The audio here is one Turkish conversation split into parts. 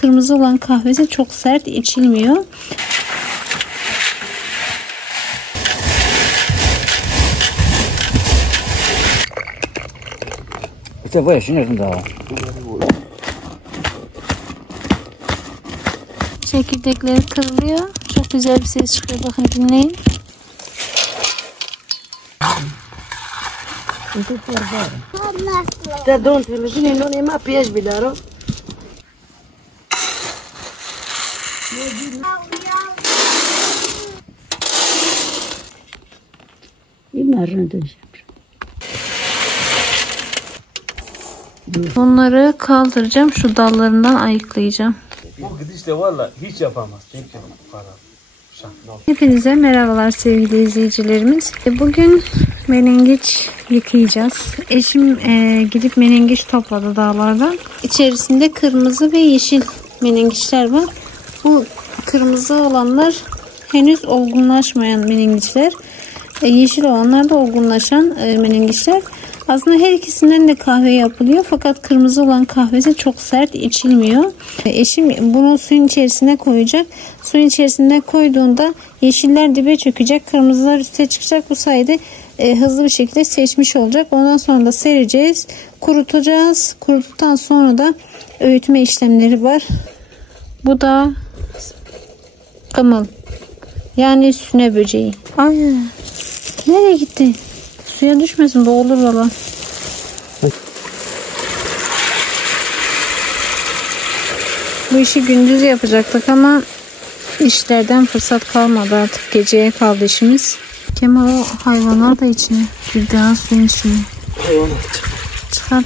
Kırmızı olan kahvesi çok sert içilmiyor. Çekirdekleri kırılıyor. Çok güzel bir ses çıkıyor. Bakın dinleyin. Onları kaldıracağım. Şu dallarından ayıklayacağım. Bu gidişle valla hiç yapamaz. Hepinize merhabalar sevgili izleyicilerimiz. Bugün menengiç yıkayacağız. Eşim gidip menengiç topladı dağlardan. İçerisinde kırmızı ve yeşil menengiçler var. Bu kırmızı olanlar henüz olgunlaşmayan menengiçler. Yeşil olanlar da olgunlaşan menengiçler. Aslında her ikisinden de kahve yapılıyor. Fakat kırmızı olan kahvesi çok sert içilmiyor. Eşim bunu suyun içerisine koyacak. Suyun içerisine koyduğunda yeşiller dibe çökecek. Kırmızılar üste çıkacak. Bu sayede hızlı bir şekilde seçmiş olacak. Ondan sonra da sereceğiz. Kurutacağız. Kuruttuktan sonra da öğütme işlemleri var. Bu da kımıl. Yani süne böceği. Ay, nereye gitti? Suya düşmesin, boğulur valla. Bu işi gündüz yapacaktık ama işlerden fırsat kalmadı, artık geceye kaldı işimiz. Kemal o hayvanlar da içine girdi, suyun içine.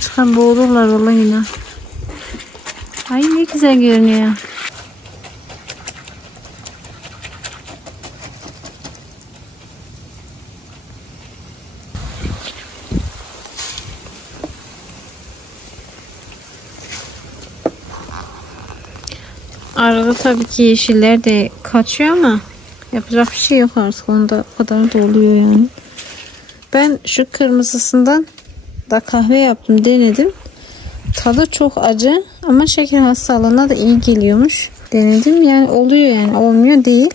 Çıkar boğulurlar valla yine. Ay ne güzel görünüyor. Arada tabii ki yeşiller de kaçıyor ama yapacak bir şey yok artık. Onda o kadar da oluyor yani. Ben şu kırmızısından da kahve yaptım, denedim. Tadı çok acı ama şeker hastalığına da iyi geliyormuş. Denedim yani, oluyor yani, olmuyor değil.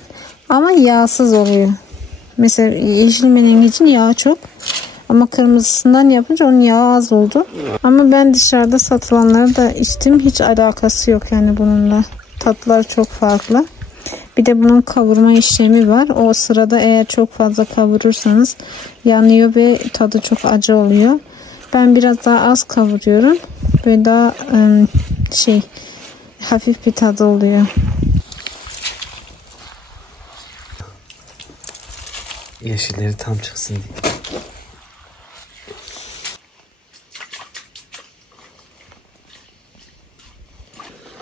Ama yağsız oluyor. Mesela yeşil menengicin yağı çok. Ama kırmızısından yapınca onun yağı az oldu. Ama ben dışarıda satılanları da içtim. Hiç alakası yok yani bununla. Tatlar çok farklı. Bir de bunun kavurma işlemi var. O sırada eğer çok fazla kavurursanız yanıyor ve tadı çok acı oluyor. Ben biraz daha az kavuruyorum ve daha hafif bir tadı oluyor. Yeşilleri tam çıksın diye.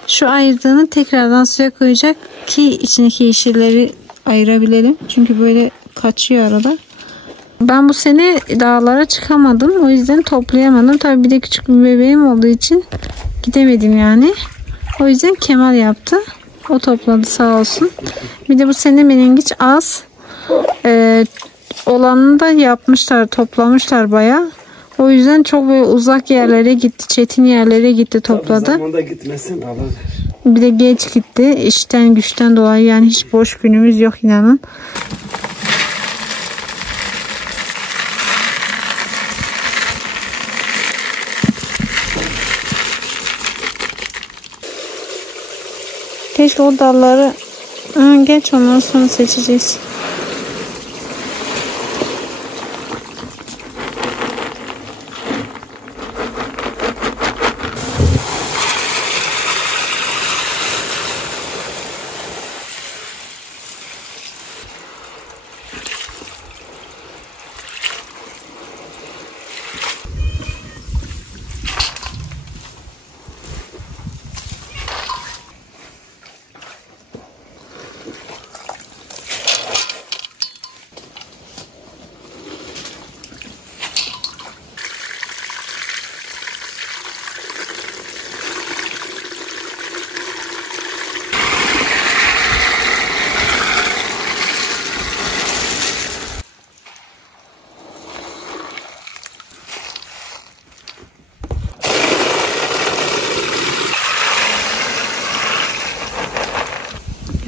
Şu ayırdığını tekrardan suya koyacak ki içindeki yeşilleri ayırabilelim. Çünkü böyle kaçıyor arada. Ben bu sene dağlara çıkamadım. O yüzden toplayamadım. Tabii bir de küçük bir bebeğim olduğu için gidemedim yani. O yüzden Kemal yaptı. O topladı sağ olsun. Bir de bu sene menengiç az. Olanını da yapmışlar, toplamışlar bayağı. O yüzden çok böyle uzak yerlere gitti, çetin yerlere gitti, topladı. Zamanda gitmesin alır. Bir de geç gitti. İşten güçten dolayı yani hiç boş günümüz yok inanın. Keşke o dalları geç, ondan sonra seçeceğiz.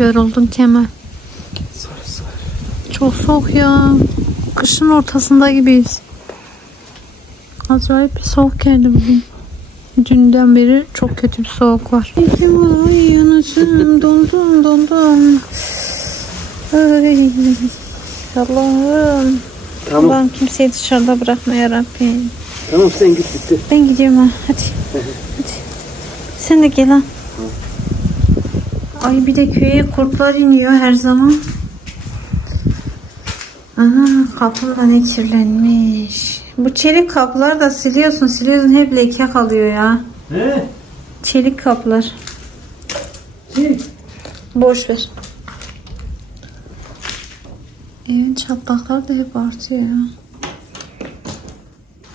Yoruldum Kemal. Çok soğuk ya. Kışın ortasında gibiyiz. Acayip bir soğuk geldi bugün. Dünden beri çok kötü bir soğuk var. Ay yanacağım. Dondum. Ay. Allah'ım. Tamam. Allah'ım kimseyi dışarıda bırakma ya Rabbim. Tamam sen git bitti. Ben gidiyorum ha. Hadi. Sen de gel ha. Ay bir de köye kurtlar iniyor her zaman. Ana kapım da ne kirlenmiş. Bu çelik kapları da siliyorsun hep leke kalıyor ya. He? Çelik kaplar. Boş ver. Evin çatlakları da hep artıyor ya.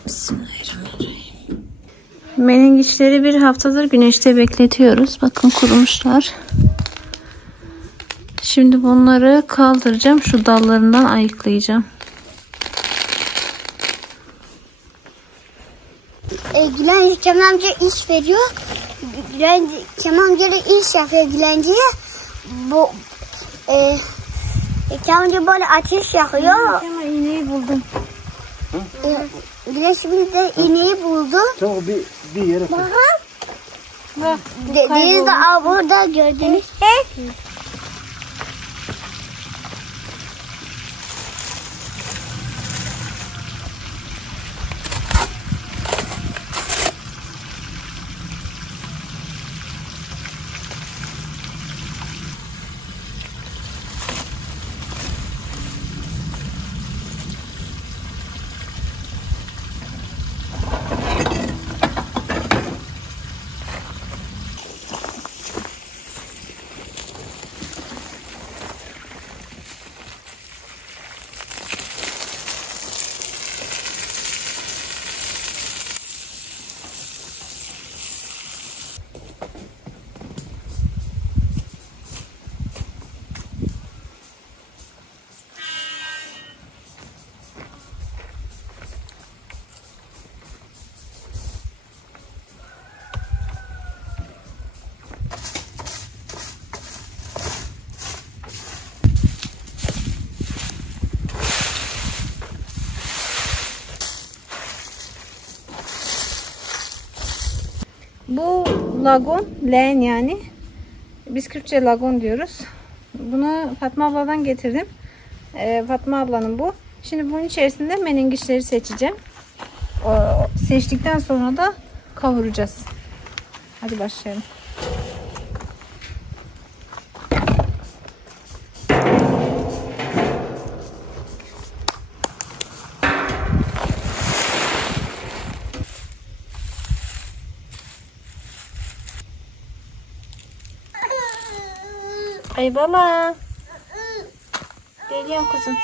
Bismillahirrahmanirrahim. Menengiçleri bir haftadır güneşte bekletiyoruz. Bakın kurumuşlar. Şimdi bunları kaldıracağım. Şu dallarından ayıklayacağım. Gülen Kemal amca iş veriyor. Kemal amca da iş yapıyor Gülenci'ye. Kemal amca böyle ateş yakıyor. Ama iğneyi buldum. Gülen şimdi de iğneyi buldu. Tamam bir yere koy. Bak, Deniz de burada gördünüz. Bu lagon, leğen yani. Biz Kürtçe lagon diyoruz. Bunu Fatma abladan getirdim. Fatma ablanın bu. Şimdi bunun içerisinde menengiçleri seçeceğim. Seçtikten sonra da kavuracağız. Hadi başlayalım. Ay bala. Geliyorum kızım.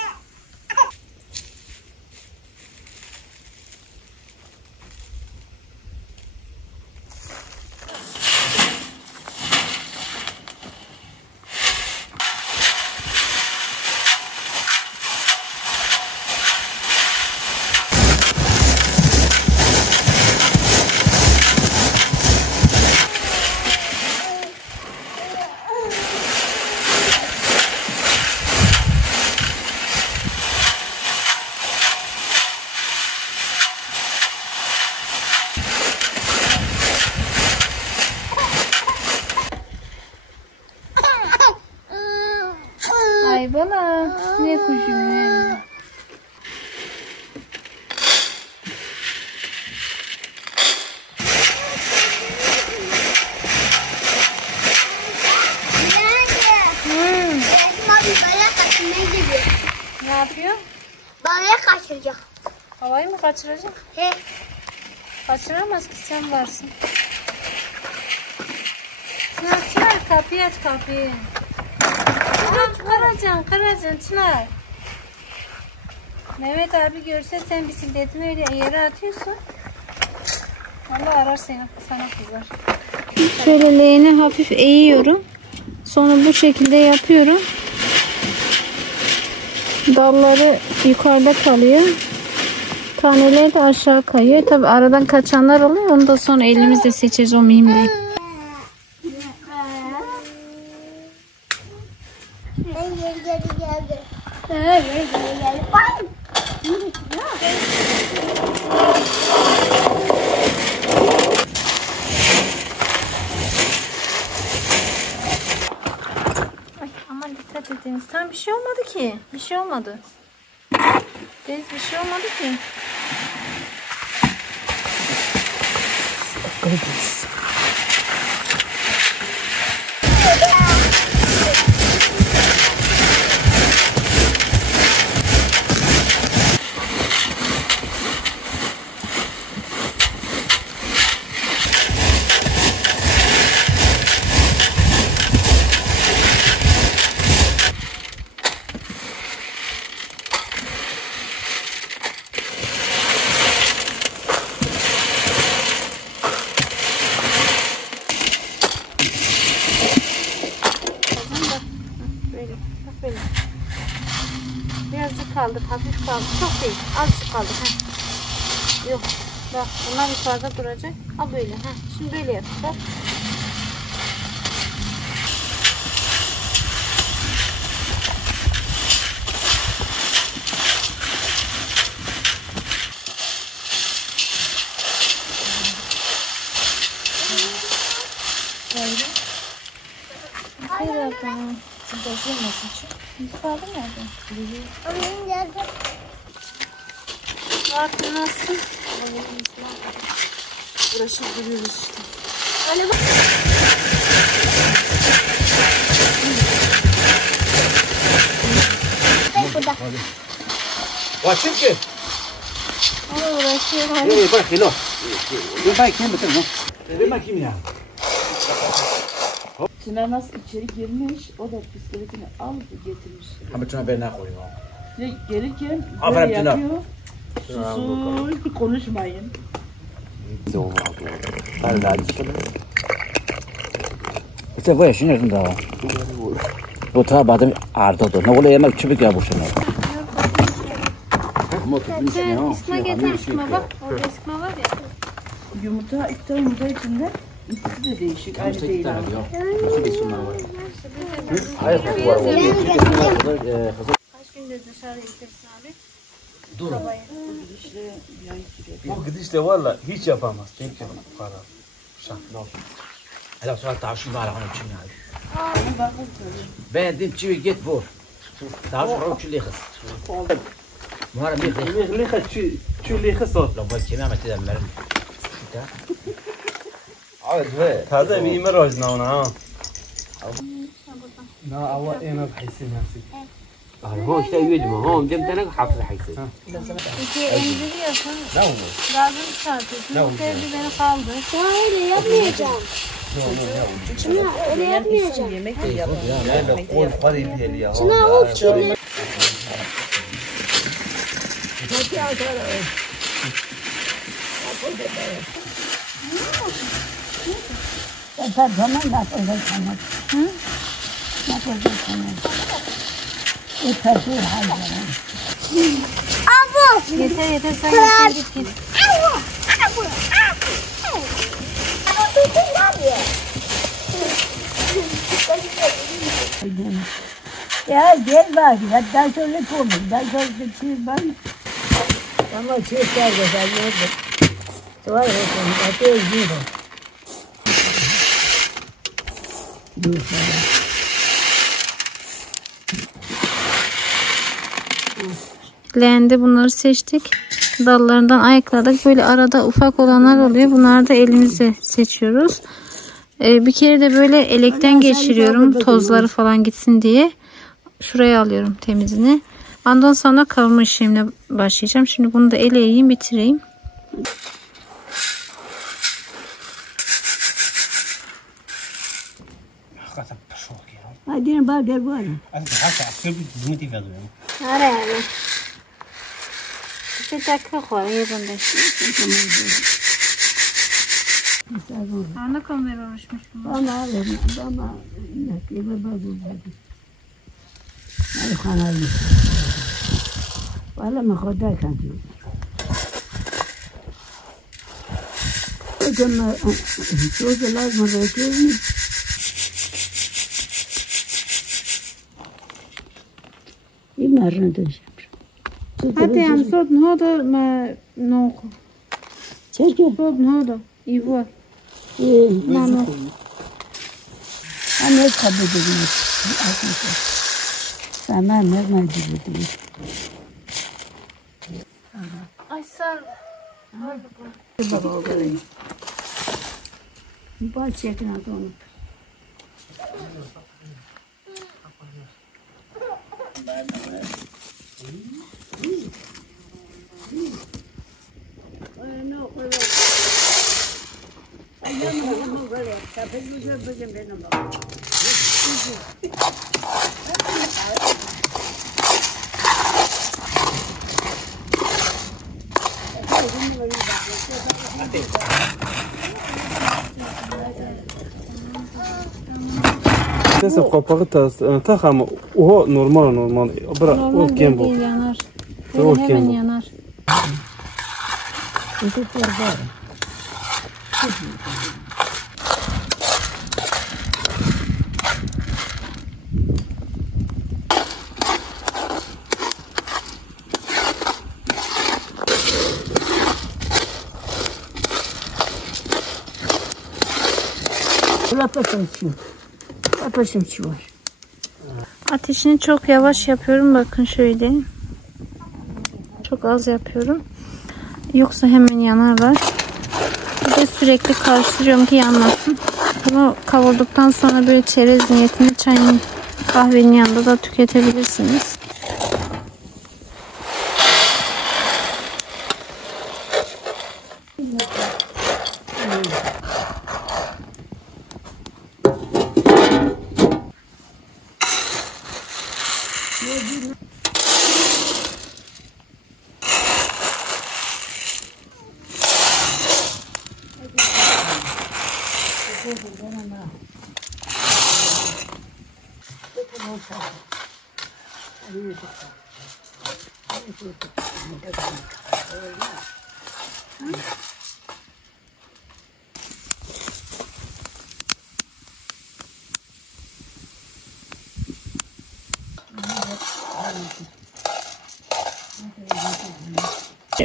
Ay bala. Ne kuşum ne? Ne yapıyor? Balaya kaçıracak. Havayı mı kaçıracak? He. Kaçıramaz ki sen varsın. Çınar kapıyı aç kapıyı. Kıracaksın Çınar. Mehmet abi görse sen bisikletini öyle yere atıyorsun. Allah arar seni, sana kızar. Şöyle leğeni hafif eğiyorum. Sonra bu şekilde yapıyorum. Dalları yukarıda kalıyor. Taneleri de aşağı kayıyor. Tabi aradan kaçanlar oluyor. Onu da sonra elimizle seçeceğiz, o mühim değil. Ay, aman dikkat ediniz. Tam bir şey olmadı ki. Bir şey olmadı. Deniz bir şey olmadı ki. Böyle. Birazcık kaldı, hafif kaldı. Çok değil, azıcık kaldı. Heh. Yok, bak bunlar yukarıda duracak. Al böyle. Heh. Şimdi böyle yap. Bak. Hayır, tamam. Bozulmasın için. Yukarıda nerede? Bak nasıl? Uğraşıp duruyoruz işte. Öyle bak. Burada. Açayım ki. Ama uğraşıyor. Hani. Bırak hilo. Ben kim bitirdim? Ben kim ya? Çınar nasıl içeri girmiş, o da bisikletini alıp getirmiş. Ama Çınar ben ne koyayım? Ve gelirken Aferin böyle Çınar. yapıyor. Susun, konuşmayın.这我也是那种的，我他把这耳朵的，那我来买吃不给不是呢？ Sen İsma getir İsma bak. Orada İsma var ya. Yumurta, iki tane yumurta içinde. İkisi de değişik, aynı değil. Kaç gündür dışarı gittirsin abi? Dur. İşte yay sürüyor. Bu gidişle valla hiç yapamaz. Çünkü para. Şak. هذا سؤال تعال شو مالك أنا شو نعرف Ama bakın söyleyeyim. بين دين شو جيت فور تعال شو روح شو اللي خس مهارة ميخ ليه شو اللي خسر؟ لو بس كمان تدا مرن هذا بيمر رجنا هنا لا أول أنا بحسين هسي هو إيش تبي يدمه هون جنب أنا حافظ حيصير Peki emziriyorsun. Lazım çıkartıyorsun. Bu beni kaldı. Çınar öyle yapmayacağım. Çınar öyle yapmayacağım. Yemek de yapalım. Çınar o kirli. Abu. Yeter yeter sen git git. Ya gel bak, hatta sonra konuş, ben sonra çiğ ben. Ama çiğler de ben yedim. Sonra konuş, atıyor gibi. Dur sana. Leğende bunları seçtik. Dallarından ayıkladık. Böyle arada ufak olanlar oluyor. Bunları da elimize seçiyoruz. Bir kere de böyle elekten geçiriyorum. Tozları falan gitsin diye. Şuraya alıyorum temizini. Ondan sonra kavurma işlemine başlayacağım. Şimdi bunu da eleyeyim, bitireyim. Hadi bak gel bana. Araya. Bir dakika koy. Yerinde. Ana kamera uğraşmış bunlar. Bana verin, bana ne gibi bakın. Ay kanalım. Valla mı kadar kanıyor. Hocam, çok lazım bekliyorum. İyi mi marını dönüşüm. Hadi am sod noda ma noko. Çerke. Sod noda. İvo. Mama. Anne tabi dedim. Sana ne dedim. Ay sar. Bak çekin onu. Neyse kapağı tak ama o normal. Bırak o Normal kem bu. değil yanar. O Böyle hemen kem bu. yanar. Lapasım şu var. Ateşini çok yavaş yapıyorum. Bakın şöyle. Çok az yapıyorum. Yoksa hemen yanarlar. Bir de sürekli karıştırıyorum ki yanmasın. Bunu kavurduktan sonra böyle çerez niyetinde çayın, kahvenin yanında da tüketebilirsiniz.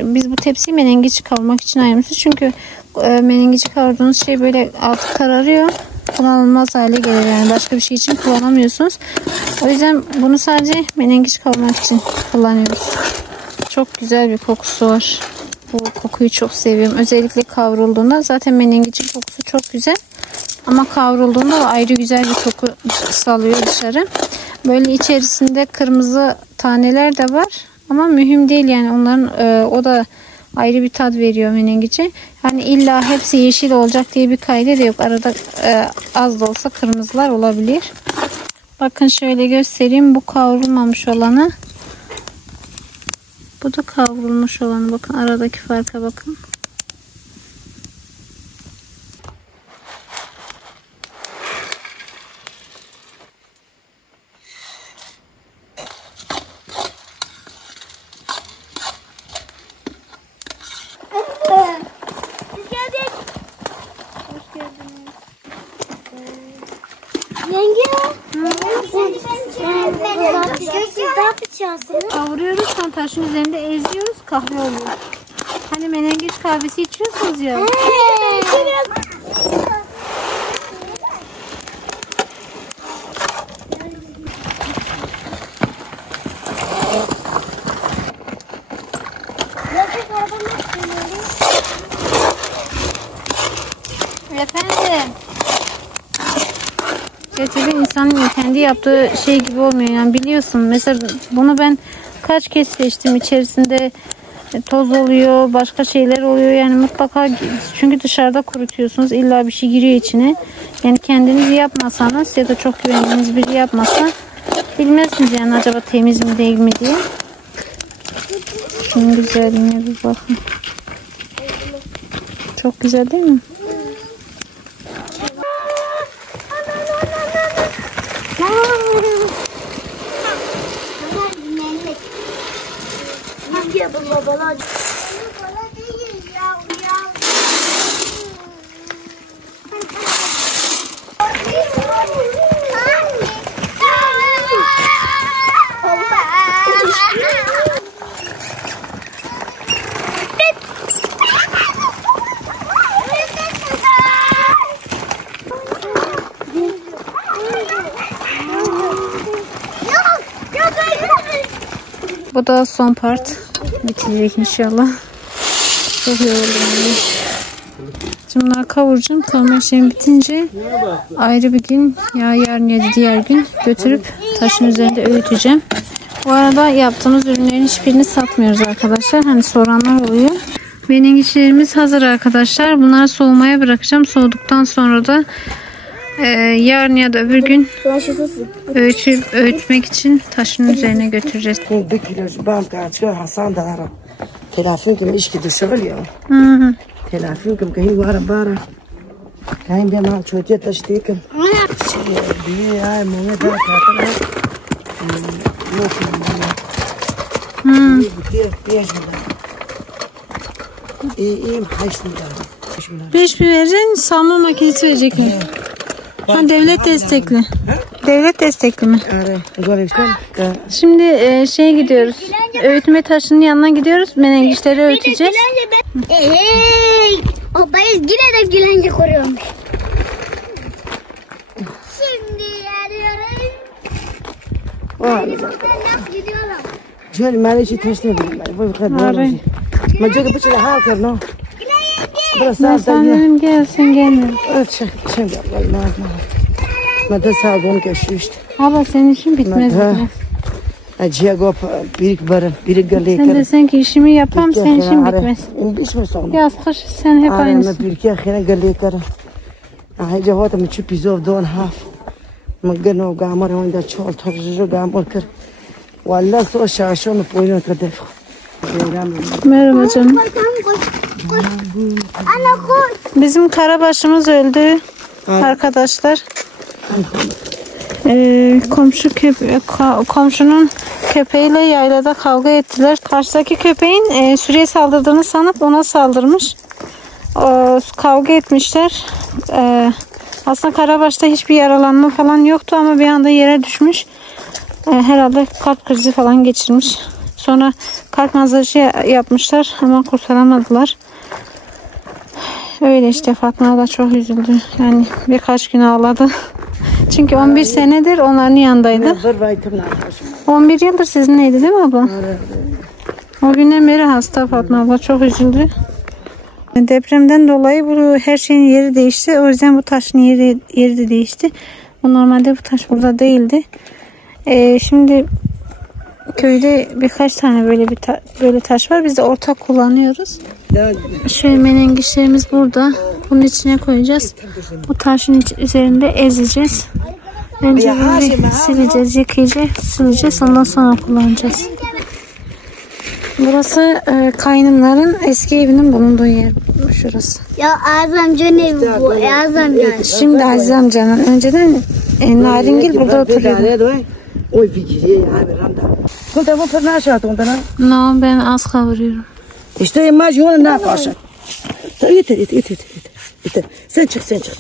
Biz bu tepsiyi menengiç kavurmak için ayırmışız. Çünkü menengici kavurduğunuz şey böyle altı kararıyor. Kullanılmaz hale gelir. Yani başka bir şey için kullanamıyorsunuz. O yüzden bunu sadece menengiç kavurmak için kullanıyoruz. Çok güzel bir kokusu var. Bu kokuyu çok seviyorum. Özellikle kavrulduğunda zaten menengicin kokusu çok güzel. Ama kavrulduğunda da ayrı güzel bir koku salıyor dışarı. Böyle içerisinde kırmızı taneler de var. Ama mühim değil yani onların o da ayrı bir tat veriyor menengiçe. Hani illa hepsi yeşil olacak diye bir kaydı da yok. Arada az da olsa kırmızılar olabilir. Bakın şöyle göstereyim. Bu kavrulmamış olanı. Bu da kavrulmuş olanı. Bakın aradaki farka bakın. Kavuruyoruz, sonra taşın üzerinde eziyoruz, kahve oluyor. Hani menengiç kahvesi içiyorsunuz ya. Efendim. Gerçekten insanın kendi yaptığı şey gibi olmuyor. Yani biliyorsun mesela bunu ben kaç kez seçtim. İçerisinde toz oluyor, başka şeyler oluyor. Yani mutlaka, çünkü dışarıda kurutuyorsunuz. İlla bir şey giriyor içine. Yani kendiniz yapmasanız ya da çok güvendiğiniz biri yapmasa bilmezsiniz yani acaba temiz mi değil mi diye. Şunun güzelliğine bir bakın. Çok güzel değil mi? Bu da son part. Bitecek inşallah. Çok yoruldum. Şimdi bunları kavuracağım. Kavurma işlemi bitince ayrı bir gün ya yarın ya da diğer gün götürüp taşın üzerinde öğüteceğim. Bu arada yaptığımız ürünlerin hiçbirini satmıyoruz arkadaşlar. Hani soranlar oluyor. Menengiçlerimiz hazır arkadaşlar. Bunları soğumaya bırakacağım. Soğuduktan sonra da yarın ya da öbür gün öğütmek için taşın üzerine götüreceğiz. Bir kilo banka açıyor Hasan da ara. Telefon kim iş gidiyor şöyle ya. Telefon kim kayın var bara. Kayın bir mal çocuğa taştıkım. Bir ay mona da katına. İyiyim haşmılar. 5 biberin salma makinesi verecekler. Ha, devlet destekli. Devlet destekli mi? Şimdi şeye gidiyoruz. Öğütme taşının yanına gidiyoruz. Menengiçleri öğüteceğiz. O bayız yine de dilenci koruyormuş. Şimdi yarıyorum. Nasıl gidiyorum? Jöl malici testine bilmem. Bu kadar. Ma joga bu çile hal karno. Ben dedim gel sen gelme. Şimdi olmaz mı? Ma da sabun keşüştü. Abla senin için bitmez. Acıya gop birik barın, birik gale Sen de sen ki işimi yapam senin için bitmez. İş mi sonra? Yaz kış sen hep aynısın. Birik'e khine gale karın. Ayrıca hota mı çupizov don haf. Magano gamar onda çol tarjı gamar kır. Vallahi so şaşon poyun kadar. Merhaba canım. Ana koş. Bizim karabaşımız öldü arkadaşlar. Komşunun köpeğiyle yaylada kavga ettiler. Karşıdaki köpeğin sürüye saldırdığını sanıp ona saldırmış. Kavga etmişler. Aslında karabaşta hiçbir yaralanma falan yoktu ama bir anda yere düşmüş. Herhalde kalp krizi falan geçirmiş. Sonra kalp masajı yapmışlar ama kurtaramadılar. Öyle işte, Fatma da çok üzüldü. Yani birkaç gün ağladı. Çünkü 11 senedir onların yanındaydı. 11 yıldır sizinleydi değil mi abla? O günden beri hasta Fatma abla, çok üzüldü. Depremden dolayı bu her şeyin yeri değişti. O yüzden bu taşın yeri de değişti. Normalde bu taş burada değildi. Şimdi köyde birkaç tane böyle taş var. Biz de ortak kullanıyoruz. Şöyle menengiçlerimiz burada. Bunun içine koyacağız. Bu taşın üzerinde ezeceğiz. Önce böyle sileceğiz, yıkayacağız, sileceğiz. Ondan sonra kullanacağız. Burası kaynımların eski evinin bulunduğu yer. Şurası. Ya Aziz amcanın evi bu. Aziz amcanın. Şimdi Aziz amcanın. Önceden Naringil burada oturuyordu. Oy fikri ya Randa. Kunta bu fırına şartında na. No, ben az kavuruyorum. İşte imaj yolu ne yaparsın? Yeter. Sen çık. Sen çık.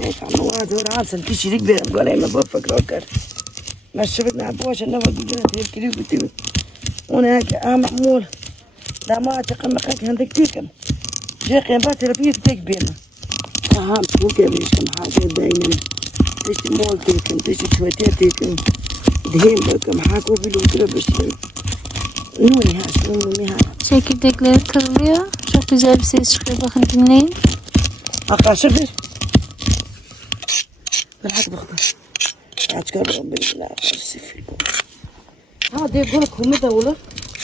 Ne tamam o da rahatsın kişilik benim göreyim bu fakir. Meşhur ne boş ne var gücüne tepkili bitti. Ona ama mol. Dama açıkım bakın hendik dikim. Jekem ba terapi tek benim. Tamam bu gelmişim hadi benim. Teşi mol dikim, teşi çöte dikim. Diyeyim bakım haku bilu biştim. Çekirdekleri kırılıyor. Çok güzel bir ses çıkıyor. Bakın dinleyin. Arkadaşlar bir. Bırak bakalım. Aç görüyorum bir sifil. Ha de bunu kömür de olur.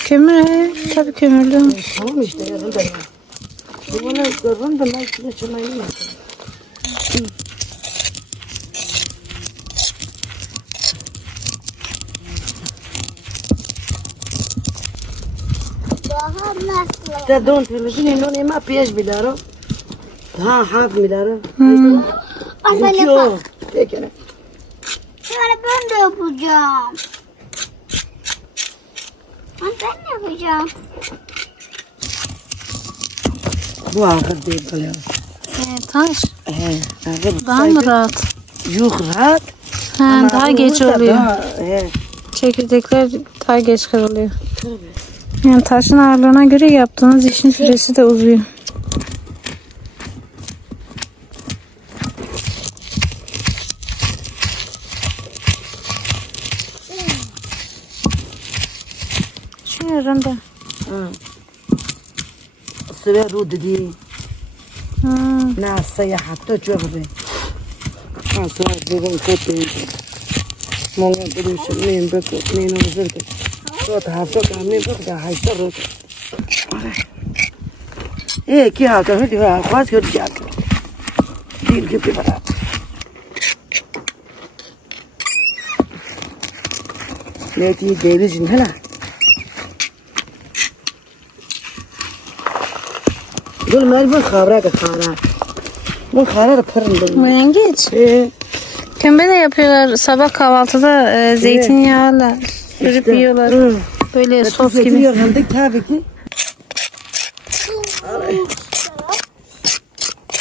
Kömür, tabii kömürlü. Tamam işte yanında ya. Bunu görürüm de ben içine çamayım. ده دون تلویزیونی نونی ما پیش بیدارم ها حرف میدارم Pekine. Ben de yapacağım. Ben de yapacağım. Bu ağır değil böyle. Taş. Ağır. Daha mı rahat? Yok rahat. Daha geç oluyor. Çekirdekler daha geç kırılıyor. Yani taşın ağırlığına göre yaptığınız işin süresi de uzuyor. ne rında? Sıra ruddi. Nasa ya hatta çok be. Nasa benim kötü. Monga bir şey ne bak ne olacak? Çok hafta ne bak da hayta rot. Ki hafta hadi var kaç görecek. Dil gibi var. Leti David'in hala. Gül merhaba khabra ka khara. Bu khara fırın. Menengiç. Kömbe de yapıyorlar sabah kahvaltıda zeytinyağıyla sürüp yiyorlar. Böyle sos gibi. Yandık tabii ki.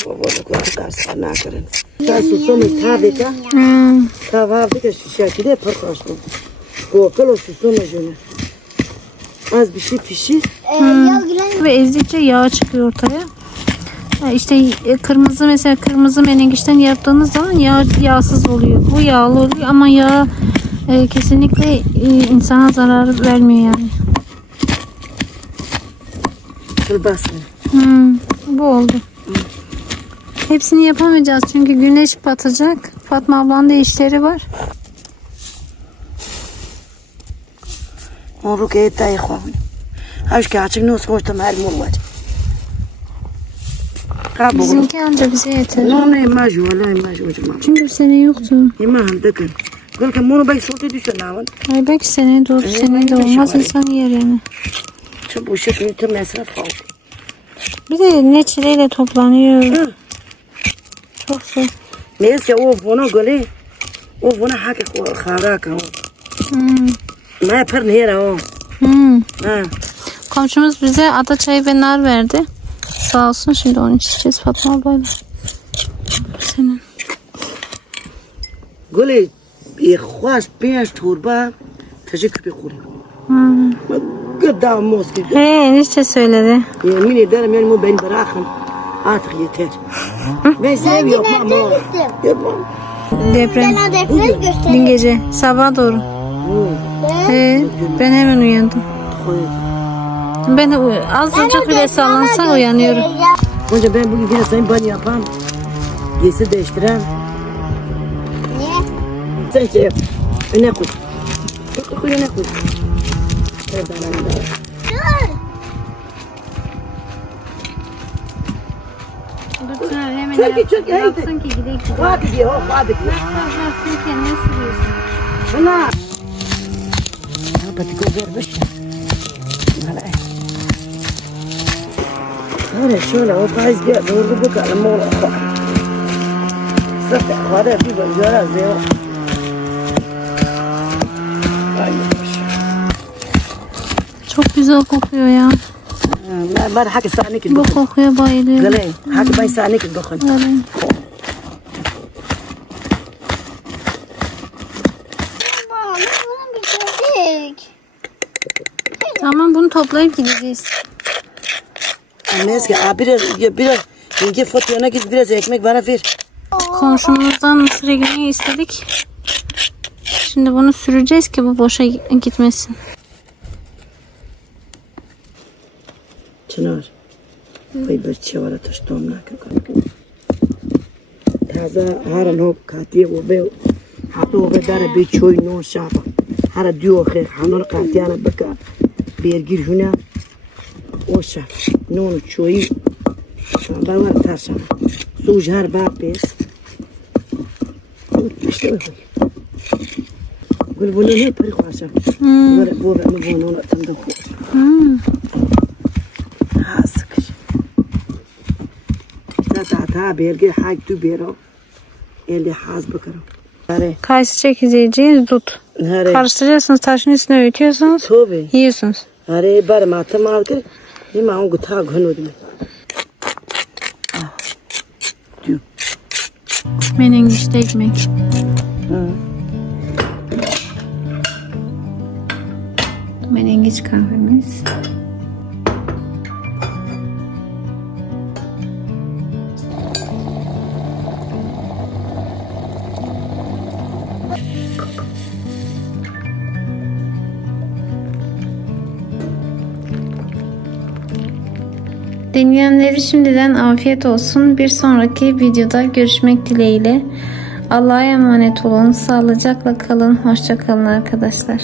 Baba da sana karın. Sen sonu tabii ki. Kahvaltı da şu şekilde pırkaşlı. Kokulu susunu jene. Az bir şey pişir. Ve ezdikçe yağ çıkıyor ortaya. İşte kırmızı mesela kırmızı menengiçten yaptığınız zaman yağsız oluyor. Bu yağlı oluyor ama yağ kesinlikle insana zarar vermiyor yani. Kılbasın. Bu oldu. Hepsini yapamayacağız çünkü güneş batacak. Fatma ablanın da işleri var. Mabuk etay khawin. Haş ki açık nos koştum her mumlar. Bizimki anca bize yeter. Ne imaj valla imaj hocam. Çünkü sene yoktu. İmam dıkın. Gül ki bunu bay sote düşse navan. Ay belki seneye doğru seneye de olmaz insan yer yani. Çok bu şekilde tüm mesraf kaldı. Bir de ne çileyle toplanıyor. Çok zor. Neyse o bunu göle. O bunu hakik khara ka. Ne per nehra o. Komşumuz bize ada çayı ve nar verdi. Sağ olsun şimdi onu içeceğiz Fatma ablayla. Senin. Göle خوش پیش توربا تجیک بخوریم. قدام موسکی. Enişte söyledi. Yemin ederim yani bu beni bırakın. Artık yeter. Ben seviyorum ama. Yapmam. Deprem. Dün gece sabah doğru. Ben hemen uyandım. Ben azıcık bile sallansa uyanıyorum. Önce ben bugün yine sayın banyo yapam. Giysi değiştirem. Niye? Sen şey yap. Öne koy. Koy öne koy. Dur hemen çok yapsın ki gidelim. Hadi diyor, hadi diyor. Yapsın kendine sürüyorsun. Buna. Patiko vermiş. Öyle şöyle o faiz diye doğru bakalım oğlum. Zaten hadi bir bakacağız ya. Çok güzel kokuyor ya. Ben hak sahne ki Bu kokuya bayılıyorum. Gale, hak ben sahne ki dokun. Tamam bunu toplayıp gideceğiz. Neyse biraz yenge fotoğrafına git biraz ekmek bana ver. Komşumuzdan mısır ekmeği istedik. Şimdi bunu süreceğiz ki bu boşa gitmesin. Çınar. Koy bir çevara taştım na taze her hop katiye o be hatta o bedar bir çoy no şaba. Her diyor ki hanır katiyana baka bergir huna o şaf. No çoy. Ben var taşa. Sujar bapes. İşte bu. Gül bunu ne perikwaşa. Bu ben bunu tam da ko. Zaten belki hak tu bero. Elde haz bakarım. Kayısı çekeceğiz dut. Karıştıracaksınız taşın üstüne öğütüyorsunuz. Tabii. Yiyorsunuz. Hare bar matım aldır. Ne maun gutha gönüdüm. Menengiçli ekmek. Menengiç kahvemiz. Deneyenleri şimdiden afiyet olsun. Bir sonraki videoda görüşmek dileğiyle. Allah'a emanet olun. Sağlıcakla kalın. Hoşça kalın arkadaşlar.